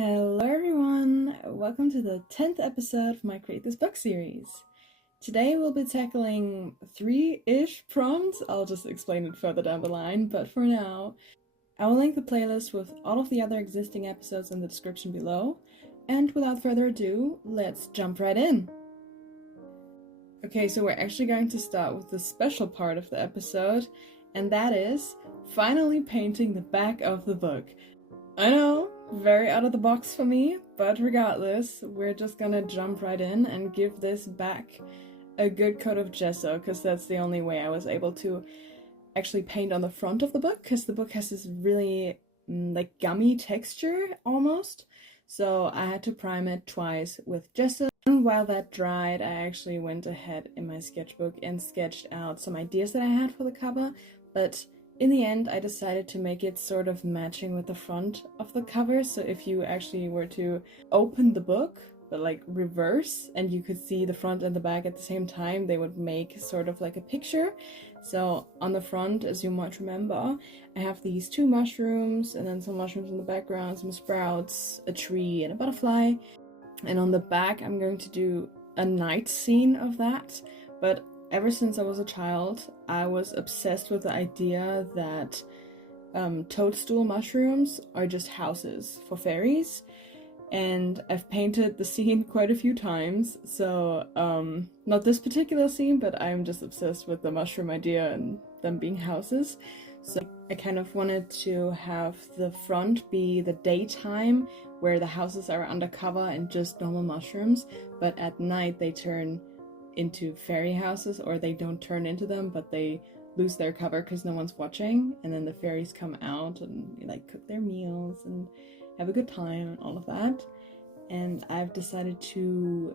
Hello everyone! Welcome to the 10th episode of my Create This Book series. Today we'll be tackling 3-ish prompts. I'll just explain it further down the line, but for now, I will link the playlist with all of the other existing episodes in the description below. And without further ado, let's jump right in! Okay, so we're actually going to start with the special part of the episode, and that is finally painting the back of the book. I know, very out of the box for me, but regardless, we're just gonna jump right in and give this back a good coat of gesso, because that's the only way I was able to actually paint on the front of the book, because the book has this really like gummy texture almost, so I had to prime it twice with gesso. And while that dried, I actually went ahead in my sketchbook and sketched out some ideas that I had for the cover, but in the end, I decided to make it sort of matching with the front of the cover, so if you actually were to open the book, but like reverse, and you could see the front and the back at the same time, they would make sort of like a picture. So on the front, as you might remember, I have these 2 mushrooms, and then some mushrooms in the background, some sprouts, a tree, and a butterfly. And on the back, I'm going to do a night scene of that, but ever since I was a child, I was obsessed with the idea that toadstool mushrooms are just houses for fairies, and I've painted the scene quite a few times, so not this particular scene, but I'm just obsessed with the mushroom idea and them being houses. So I kind of wanted to have the front be the daytime, where the houses are undercover and just normal mushrooms, but at night they turn into fairy houses, or they don't turn into them, but they lose their cover because no one's watching, and then the fairies come out and like cook their meals and have a good time and all of that. And I've decided to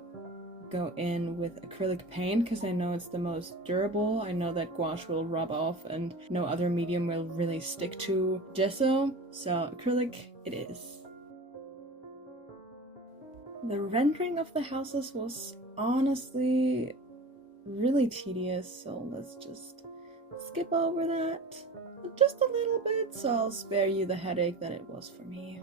go in with acrylic paint because I know it's the most durable. I know that gouache will rub off and no other medium will really stick to gesso, so acrylic it is. The rendering of the houses was honestly really tedious, so let's just skip over that just a little bit, so I'll spare you the headache that it was for me.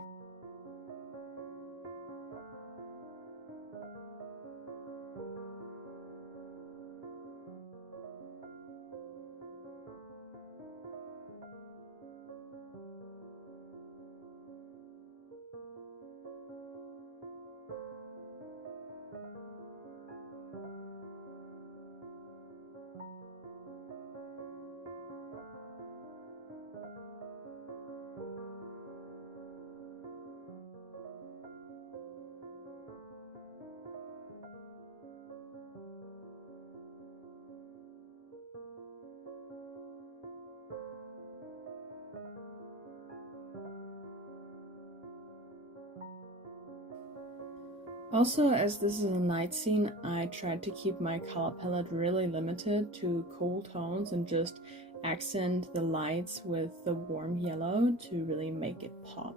Also, as this is a night scene, I tried to keep my color palette really limited to cool tones and just accent the lights with the warm yellow to really make it pop.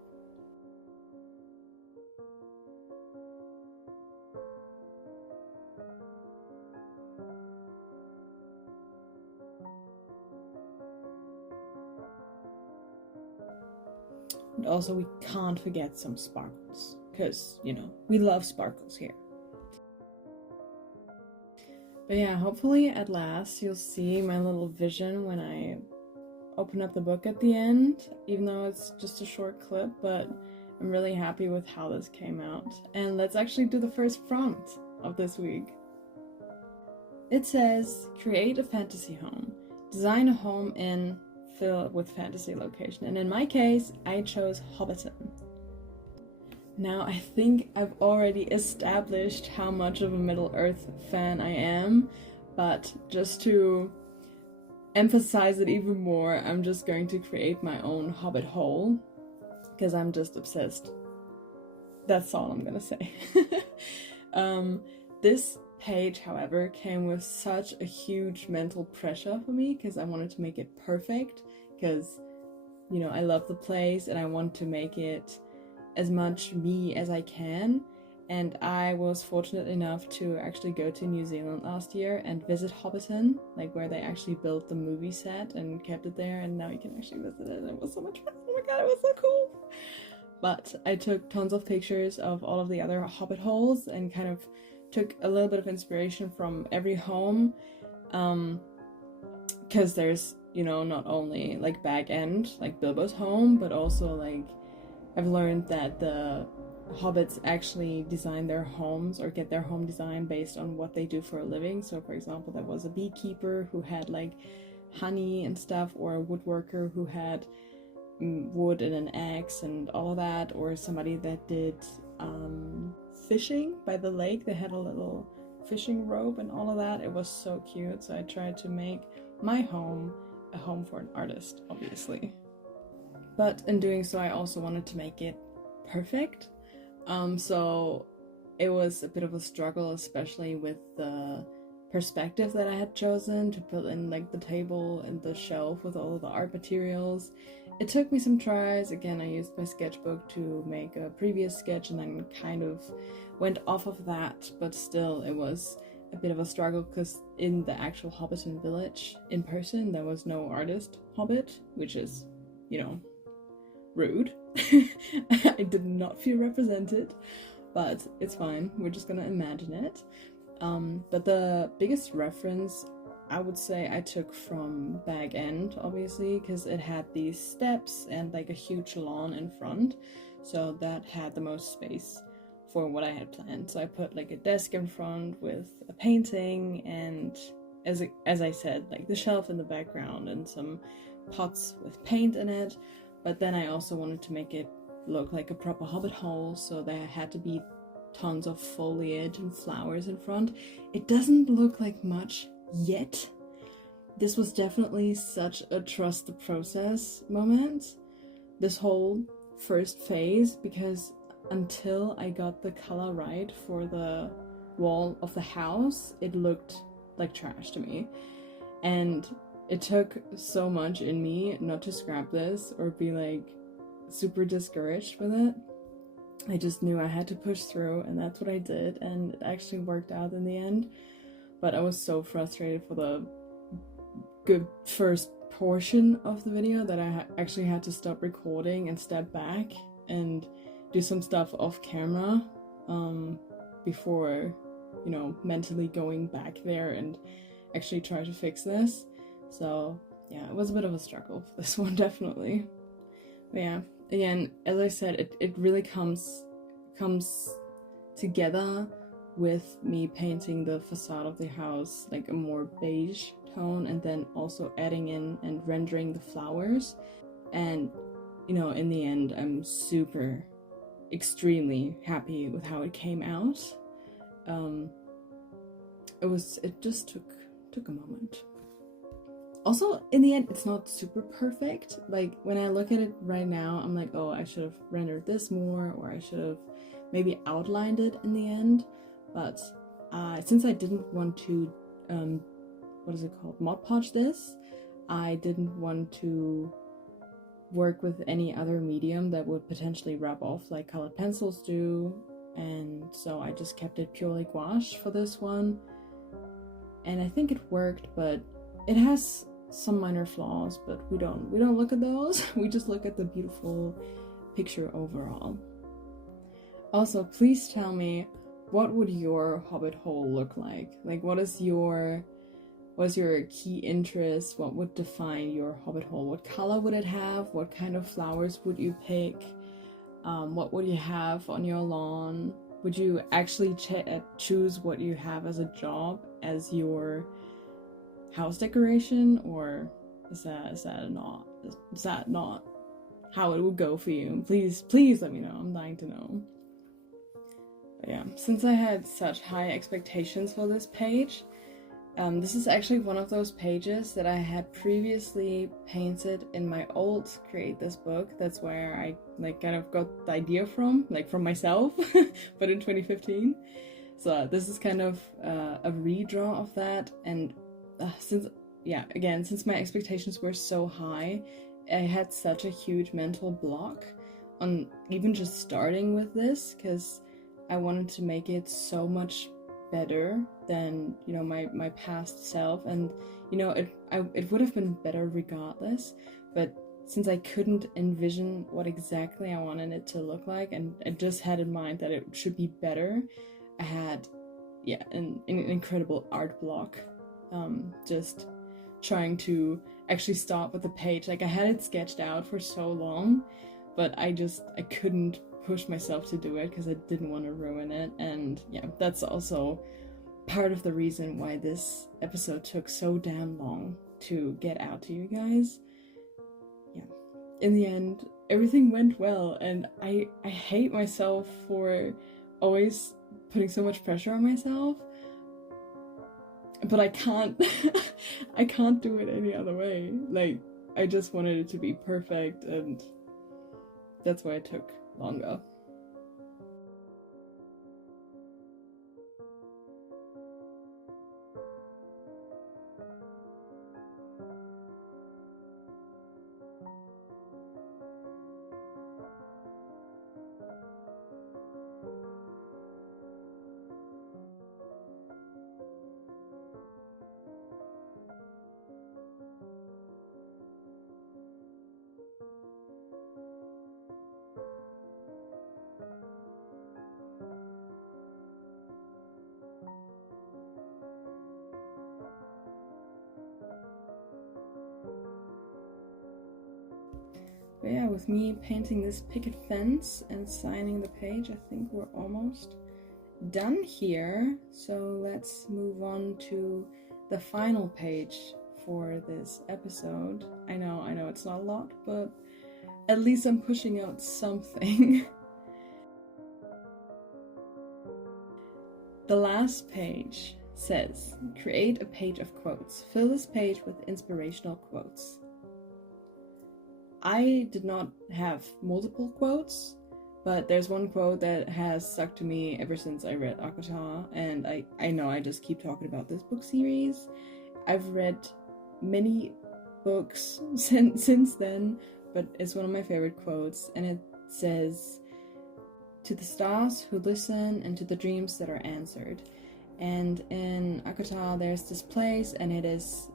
And also, we can't forget some sparkles, because, you know, we love sparkles here. But yeah, hopefully at last you'll see my little vision when I open up the book at the end, even though it's just a short clip, but I'm really happy with how this came out. And let's actually do the first prompt of this week. It says, create a fantasy home. Design a home in fill with fantasy location. And in my case, I chose Hobbiton. Now, I think I've already established how much of a Middle-earth fan I am, but just to emphasize it even more, I'm just going to create my own hobbit hole, because I'm just obsessed. That's all I'm gonna say. This page, however, came with such a huge mental pressure for me, because I wanted to make it perfect, because, you know, I love the place and I want to make it as much me as I can. And I was fortunate enough to actually go to New Zealand last year and visit Hobbiton, like where they actually built the movie set and kept it there, and now you can actually visit it, and it was so much fun. Oh my god, it was so cool! but I took tons of pictures of all of the other hobbit holes and kind of took a little bit of inspiration from every home, because there's, you know, not only like back end, like Bilbo's home, but also like I've learned that the hobbits actually design their homes or get their home design based on what they do for a living. So for example, there was a beekeeper who had like honey and stuff, or a woodworker who had wood and an axe and all of that, or somebody that did fishing by the lake. They had a little fishing rope and all of that. It was so cute. So I tried to make my home a home for an artist, obviously. But in doing so, I also wanted to make it perfect. So it was a bit of a struggle, especially with the perspective that I had chosen to put in, like the table and the shelf with all of the art materials. It took me some tries. Again, I used my sketchbook to make a previous sketch and then kind of went off of that, but still it was a bit of a struggle because in the actual Hobbiton village in person there was no artist hobbit, which is, you know, rude. I did not feel represented, but it's fine. We're just gonna imagine it. But the biggest reference I would say I took from Bag End, obviously, because it had these steps and like a huge lawn in front, so that had the most space for what I had planned. So I put like a desk in front with a painting and, as I said, like the shelf in the background and some pots with paint in it. But then I also wanted to make it look like a proper hobbit hole, so there had to be tons of foliage and flowers in front. It doesn't look like much yet. This was definitely such a trust the process moment, this whole first phase, because until I got the color right for the wall of the house, it looked like trash to me. And it took so much in me not to scrap this or be like super discouraged with it. I just knew I had to push through, and that's what I did, and it actually worked out in the end. But I was so frustrated for the good first portion of the video that I actually had to stop recording and step back and do some stuff off camera before, you know, mentally going back there and actually try to fix this. So yeah, it was a bit of a struggle for this one, definitely. But yeah, again, as I said, it really comes together with me painting the facade of the house like a more beige tone, and then also adding in and rendering the flowers. And, you know, in the end, I'm extremely happy with how it came out. It just took a moment. Also, in the end, it's not super perfect. Like, when I look at it right now, I'm like, oh, I should have rendered this more, or I should have maybe outlined it in the end. But since I didn't want to, Mod Podge this, I didn't want to work with any other medium that would potentially rub off like colored pencils do, and so I just kept it purely gouache for this one. And I think it worked, but it has some minor flaws, but we don't look at those. We just look at the beautiful picture overall. Also, please tell me, what would your hobbit hole look like? Like, what's your key interest? What would define your hobbit hole? What color would it have? What kind of flowers would you pick? What would you have on your lawn? Would you actually choose what you have as a job as your house decoration, or is that not how it would go for you? Please let me know. I'm dying to know. But yeah, since I had such high expectations for this page, this is actually one of those pages that I had previously painted in my old Create This book. That's where I like kind of got the idea from myself, but in 2015. So this is kind of a redraw of that. And since my expectations were so high, I had such a huge mental block on even just starting with this, because I wanted to make it so much better than, you know, my past self. And, you know, it would have been better regardless, but since I couldn't envision what exactly I wanted it to look like, and I just had in mind that it should be better, I had, yeah, an incredible art block. Just trying to actually start with the page. Like, I had it sketched out for so long, but I couldn't push myself to do it because I didn't want to ruin it. And yeah, that's also part of the reason why this episode took so damn long to get out to you guys. Yeah, in the end, everything went well, and I hate myself for always putting so much pressure on myself, but I can't I can't do it any other way. Like, I just wanted it to be perfect, and that's why it took longer. But yeah, with me painting this picket fence and signing the page, I think we're almost done here. So let's move on to the final page for this episode. I know it's not a lot, but at least I'm pushing out something. The last page says, create a page of quotes. Fill this page with inspirational quotes. I did not have multiple quotes, but there's one quote that has stuck to me ever since I read ACOTAR, and I know I just keep talking about this book series. I've read many books since then, but it's one of my favorite quotes, and it says, "To the stars who listen and to the dreams that are answered." And in ACOTAR there's this place, and it is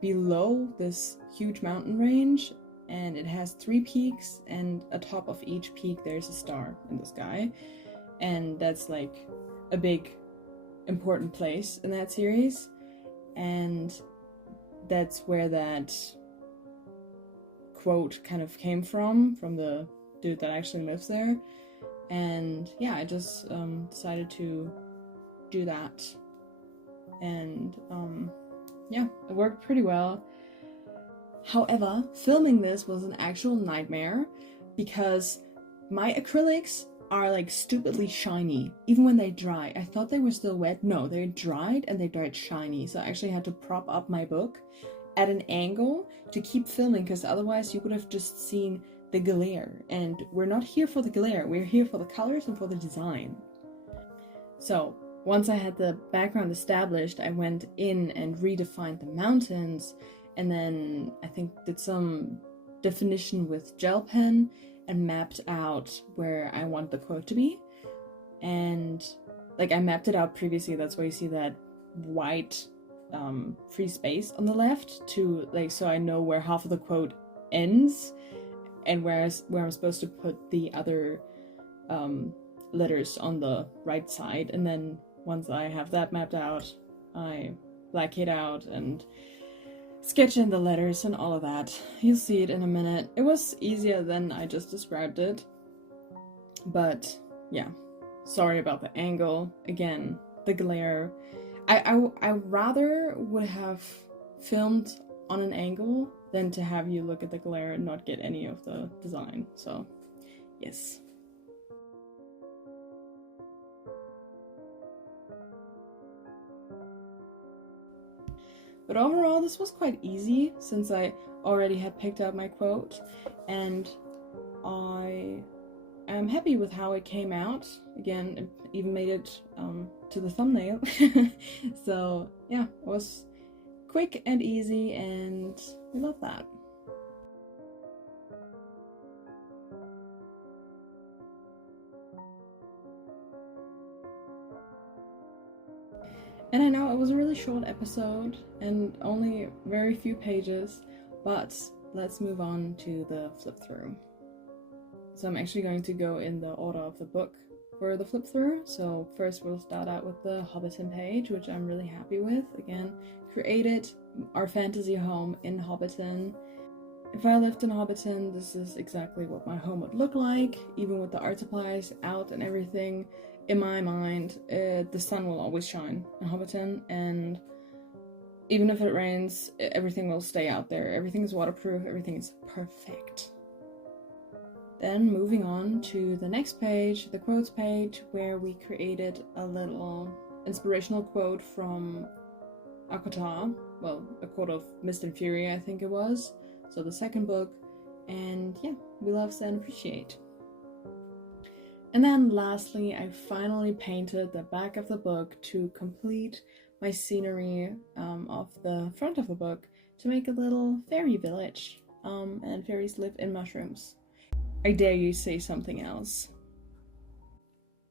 below this huge mountain range, and it has 3 peaks, and atop of each peak there's a star in the sky, and that's like a big important place in that series, and that's where that quote kind of came from the dude that actually lives there. And yeah, I just decided to do that, and yeah, it worked pretty well. However, filming this was an actual nightmare because my acrylics are like stupidly shiny, even when they dry. I thought they were still wet. No, they dried, and they dried shiny. So I actually had to prop up my book at an angle to keep filming, because otherwise you would have just seen the glare. And we're not here for the glare, we're here for the colors and for the design. So once I had the background established, I went in and redefined the mountains, and then I think did some definition with gel pen and mapped out where I want the quote to be. And like, I mapped it out previously, that's why you see that white free space on the left, to like, so I know where half of the quote ends and where I'm supposed to put the other letters on the right side. And then once I have that mapped out, I black it out and sketch in the letters and all of that. You'll see it in a minute. It was easier than I just described it, but yeah, sorry about the angle. Again, the glare. I rather would have filmed on an angle than to have you look at the glare and not get any of the design. So yes. But overall, this was quite easy since I already had picked out my quote, and I am happy with how it came out. Again, it even made it to the thumbnail. So yeah, it was quick and easy, and I love that. And I know it was a really short episode and only very few pages, but let's move on to the flip through. So I'm actually going to go in the order of the book for the flip through. So first we'll start out with the Hobbiton page, which I'm really happy with. Again, created our fantasy home in Hobbiton. If I lived in Hobbiton, this is exactly what my home would look like, even with the art supplies out and everything. In my mind, the sun will always shine in Hobbiton, and even if it rains, everything will stay out there. Everything is waterproof, everything is perfect. Then moving on to the next page, the quotes page, where we created a little inspirational quote from ACOTAR, well, A Court of Mist and Fury, I think it was. So the second book, and yeah, we love, stand, appreciate. And then lastly, I finally painted the back of the book to complete my scenery of the front of the book to make a little fairy village, and fairies live in mushrooms. I dare you say something else.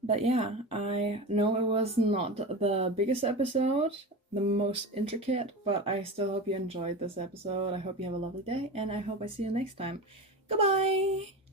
But yeah, I know it was not the biggest episode, the most intricate, but I still hope you enjoyed this episode. I hope you have a lovely day, and I hope I see you next time. Goodbye!